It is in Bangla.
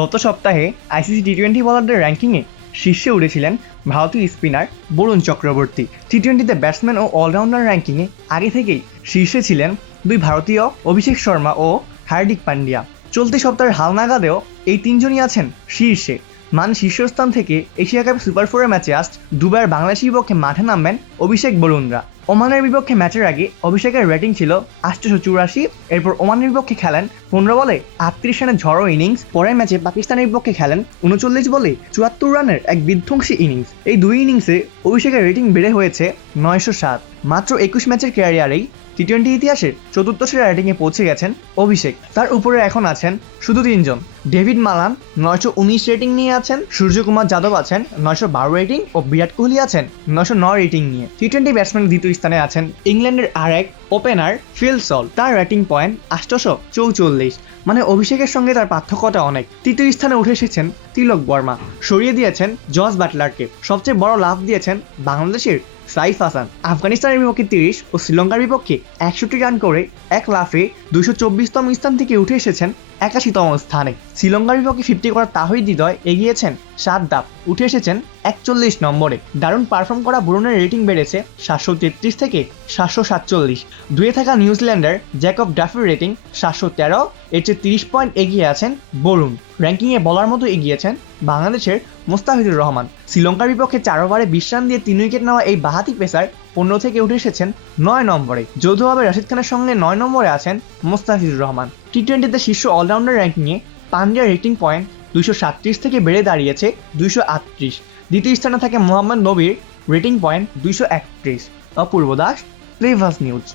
গত সপ্তাহে আইসিসি টি-20 বোলারদের র্যাঙ্কিংয়ে শীর্ষে উঠেছিলেন ভারতীয় স্পিনার বরুণ চক্রবর্তী। টি-20তে ব্যাটসম্যান ও অলরাউন্ডার র্যাঙ্কিংয়ে আগে থেকেই শীর্ষে ছিলেন দুই ভারতীয় অভিষেক শর্মা ও হার্দিক পান্ডিয়া। চলতি সপ্তাহের হালনাগাদেও এই তিনজনই আছেন শীর্ষে। শীর্ষস্থান থেকে এশিয়া কাপ সুপার 4 ম্যাচে আজ দুবাইয়ের বাংলাদেশের বিপক্ষে মাঠে নামবেন অভিষেক বরুণরা। ওমানের বিপক্ষে ম্যাচের আগে অভিষেকের রেটিং ছিল 884। এরপর ওমানের বিপক্ষে খেলেন 15 বলে 38 রানের ঝড়ো ইনিংস। পরের ম্যাচে পাকিস্তানের বিপক্ষে খেলেন 39 বলে 74 রানের এক বিধ্বংসী ইনিংস। এই দুই ইনিংসে অভিষেকের রেটিং বেড়ে হয়েছে 907। মাত্র 21 ম্যাচের ক্যারিয়ারেই টি-20 ইতিহাসের চতুর্থ সেরা রেটিংয়ে পৌঁছে গেছেন অভিষেক। তার উপরে এখন আছেন শুধু তিনজন। ডেভিড মালান 919 রেটিং নিয়ে আছেন, সূর্যকুমার যাদব আছেন 912 রেটিং ও বিরাট কোহলি আছেন 909 রেটিং নিয়ে। টি-20 ব্যাটসম্যান দ্বিতীয় স্থানে আছেন ইংল্যান্ডের আরেক ওপেনার ফিল সল্ট। তার রেটিং পয়েন্ট 844। মানে অভিষেকের সঙ্গে তার পার্থক্যটা অনেক। তৃতীয় স্থানে উঠে এসেছেন তিলক বর্মা, সরিয়ে দিয়েছেন জস বাটলারকে। সবচেয়ে বড় লাভ দিয়েছেন বাংলাদেশের সাইফ হাসান। আফগানিস্তানের বিপক্ষে 30 ও শ্রীলঙ্কার বিপক্ষে 61 রান করে এক লাফে 224তম স্থান থেকে উঠে এসেছেন 81তম স্থানে। শ্রীলঙ্কার বিপক্ষে 50 করা তাহিদ হৃদয় এগিয়েছেন 7 ধাপ, উঠে এসেছেন 41 নম্বরে। দারুণ পারফর্ম করা বরুণের রেটিং বেড়েছে 733 থেকে 747। দুয়ে থাকা নিউজিল্যান্ডের জ্যাকব ডাফির রেটিং 713। এর চেয়ে 30 পয়েন্ট এগিয়ে আছেন বরুণ। র্যাঙ্কিংয়ে বলার মতো এগিয়েছেন বাংলাদেশের মোস্তাফিজুর রহমান। শ্রীলঙ্কার বিপক্ষে 4 ওভারে 20 রান দিয়ে 3 উইকেট নেওয়া এই বাঁহাতি পেসার 15 থেকে উঠে এসেছেন 9 নম্বরে। যৌথভাবে রাশিদ খানের সঙ্গে 9 নম্বরে আছেন মোস্তাফিজুর রহমান। টি-20তে শীর্ষ অলরাউন্ডার র্যাঙ্কিংয়ে পান্ডিয়ার রেটিং পয়েন্ট 237 থেকে বেড়ে দাঁড়িয়েছে 238। দ্বিতীয় স্থানে থাকে মোহাম্মদ নবীর রেটিং পয়েন্ট 231। অপূর্ব দাস, প্লেভাস নিউজ।